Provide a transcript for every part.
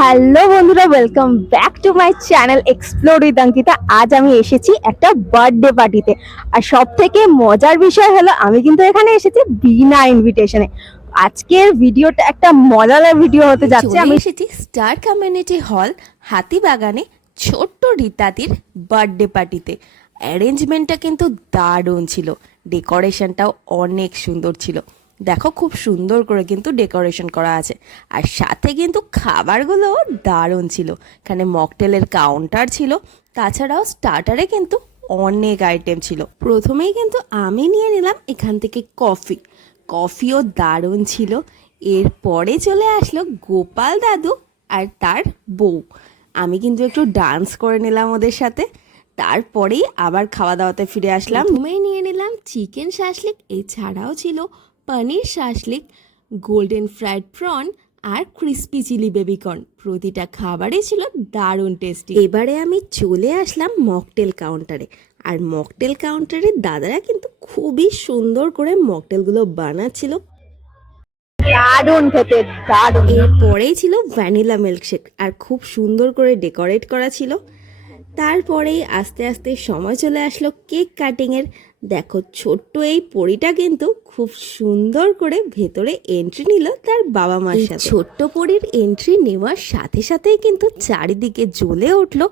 Hello বন্ধুরা, welcome back to my channel explore with Ankita. আজ আমি এসেছি একটা বার্থডে পার্টিতে। আর সব থেকে মজার বিষয় হলো আমি কিন্তু এখানে এসেছি বিনা ইনভিটেশনে। আজকের ভিডিওটা একটা মজাদার ভিডিও হতে যাচ্ছে। চলে আমি এসেছি স্টার কমিউনিটি হল হাতিবাগানে ছোট্ট রীতাদির বার্থডে পার্টিতে। অ্যারেঞ্জমেন্টটা কিন্তু দারুণ ছিল, ডেকোরেশনটাও অনেক সুন্দর ছিল। দেখো খুব সুন্দর করে কিন্তু ডেকোরেশন করা আছে, আর সাথে কিন্তু খাবারগুলোও দারুণ ছিল। এখানে মকটেলের কাউন্টার ছিল, তাছাড়াও স্টার্টারে কিন্তু অনেক আইটেম ছিল। প্রথমেই কিন্তু আমি নিয়ে নিলাম এখান থেকে কফিও দারুণ ছিল। এরপরে চলে আসলো গোপাল দাদু আর তার বউ। আমি কিন্তু একটু ডান্স করে নিলাম ওদের সাথে। তারপরেই আবার খাওয়া দাওয়াতে ফিরে আসলাম। প্রথমেই নিয়ে নিলাম চিকেন শাসলিক, এছাড়াও ছিল পনির শাসলিক, গোল্ডেন ফ্রাইড প্রন আর ক্রিস্পি চিলি বেবিকর্ন। প্রতিটা খাবারই ছিল দারুণ টেস্টি। এবারে আমি চলে আসলাম মকটেল কাউন্টারে, আর মকটেল কাউন্টারের দাদারা কিন্তু খুবই সুন্দর করে মকটেলগুলো বানাচ্ছিল। দারুণ খেতে, দারুণ। এরপরেই ছিল ভ্যানিলা মিল্কশেক, আর খুব সুন্দর করে ডেকোরেট করা ছিল। তারপরেই আস্তে আস্তে সময় চলে আসলো কেক কাটিংয়ের। দেখো ছোট্ট এই পরীটা কিন্তু খুব সুন্দর করে ভেতরে এন্ট্রি নিল তার বাবা মার সাথে। ছোট্ট পরীর এন্ট্রি নেওয়ার সাথে সাথেই কিন্তু চারিদিকে জ্বলে উঠলো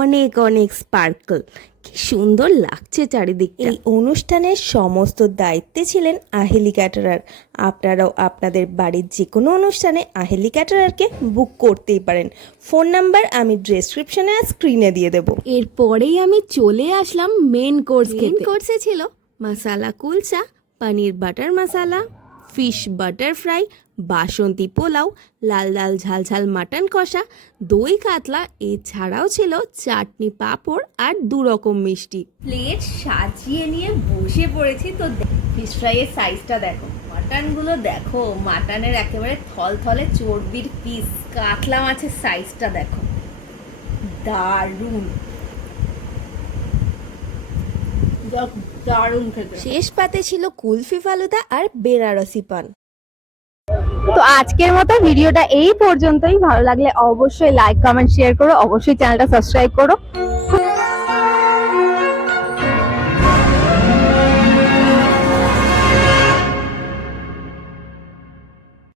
অনেক অনেক স্পার্কল। কি সুন্দর লাগছে চারিদিকটা। এই অনুষ্ঠানের সমস্ত দায়িত্বে ছিলেন আহেলি ক্যাটারার। আপনারাও আপনাদের বাড়ির যে কোনো অনুষ্ঠানে আহেলি ক্যাটারারকে বুক করতেই পারেন। ফোন নাম্বার আমি ডেসক্রিপশনে আর স্ক্রিনে দিয়ে দেবো। এরপরেই আমি চলে আসলাম মেন কোর্স খেতে। মেন কোর্সে ছিল মশালা কুলচা, পনির বাটার মশালা, ফিশ বাটার ফ্রাই, বাসন্তী পোলাও, লাল লাল ঝাল ঝাল মাটন কষা, দই কাতলা, এছাড়াও ছিল চাটনি, পাঁপড় আর 2 রকম মিষ্টি। প্লেট সাজিয়ে নিয়ে বসে পড়েছি। তো ফিশ ফ্রাইয়ের সাইজটা দেখো, মাটনগুলো দেখো, মাটনের একেবারে থলথলে চর্বির পিস। কাতলা মাছের সাইজটা দেখো, দারুণ দারুণ খেতে। শেষ পাতে ছিল কুলফি ফালুদা আর বেনারসি পান। তো আজকের মতো ভিডিওটা এই পর্যন্তই। ভালো লাগলে অবশ্যই লাইক, কমেন্ট, শেয়ার করো। অবশ্যই চ্যানেলটা সাবস্ক্রাইব করো।